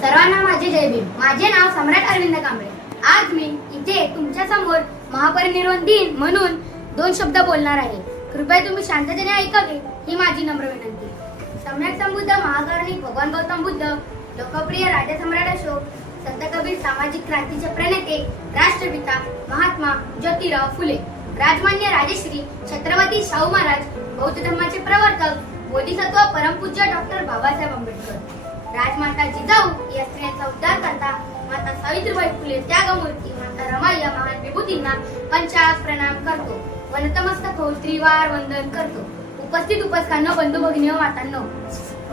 सर्वांना माझे जय भीम. माझे नाव सम्राट अरविंद कांबळे. आज मी इथे तुमच्या समोर महापरिनिर्वाण दिन म्हणून 2 शब्द बोलणार आहे. कृपया तुम्ही शांततेने ऐकावे ही माझी नम्र विनंती. सम्यक संबुद्ध महाकारुणिक भगवान गौतम बुद्ध, लोकप्रिय राजसम्राट अशोक, संत कबीर, सामाजिक क्रांतीचे प्रणेते, राष्ट्रपिता महात्मा ज्योतिराव फुले, राजमान्य राजश्री छत्रपती शाहू महाराज, बौद्ध धर्माचे प्रवर्तक, बोधिसत्व परमपूज्य डॉक्टर बाबासाहेब आंबेडकर, राजमाता जिजाऊ या स्त्रियांचा उद्धार करता, माता सावित्रीबाई फुले त्यागमूर्ती, माता रमाई या महान विभूतींना पंचास प्रणाम करतो व नतमस्तक होऊन त्रिवार वंदन करतो. उपस्थित उपस्कांनो, बंधू भगिनी व मातांनो,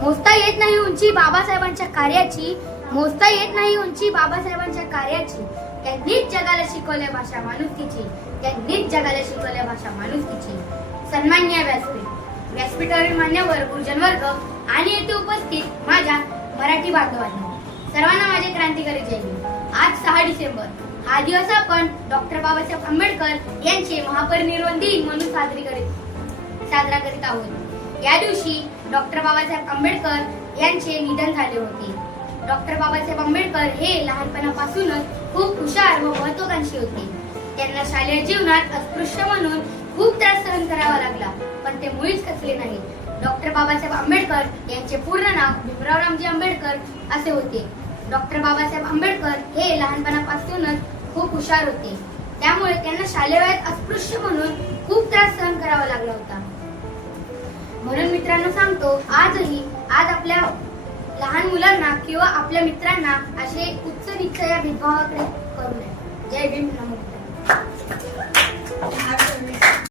मोजता येत नाही उंची बाबासाहेबांच्या कार्याची, मोजता येत नाही उंची बाबासाहेबांच्या कार्याची. त्यांनीच जगाला शिकवल्या भाषा माणुसकीची, त्यांनीच जगाला शिकवल्या भाषा माणुसकीची. सन्माननीय व्यासपीठावरील मान्यवर, गुरुजन वर्ग आणि येथे उपस्थित माझ्या मराठी बांधवांनो, सर्वांना माझे क्रांतिकारी जय भीम. आज 6 डिसेंबर हा दिवस आपण डॉक्टर बाबासाहेब आंबेडकर यांचे महापरिनिर्वाण दिन म्हणून साजरा करीत आहोत. या दिवशी डॉक्टर बाबासाहेब आंबेडकर यांचे निधन झाले होते. डॉक्टर बाबासाहेब आंबेडकर हे लहानपणापासूनच खूप हुशार व महत्वाकांक्षी होते. त्यांना शालेय जीवनात अस्पृश्य म्हणून खूप त्रास सहन करावा लागला, पण ते मुळीच खचले नाही. डॉक्टर बाबासाहेब आंबेडकर यांचे पूर्ण नाव भीमराव रामजी आंबेडकर असे होते. डॉक्टर बाबासाहेब आंबेडकर हे लहानपणापासूनच खूप हुशार होते, त्यामुळे त्यांना शालेय वयात अस्पृश्य म्हणून खूप त्रास सहन करावा लागला होता. म्हणून मित्रांनो सांगतो, आज आपल्या लहान मुलांना किंवा आपल्या मित्रांना असे उच्च नीच या भेदभावाकडे करू नये. जय भीम. नमो बुद्धाय.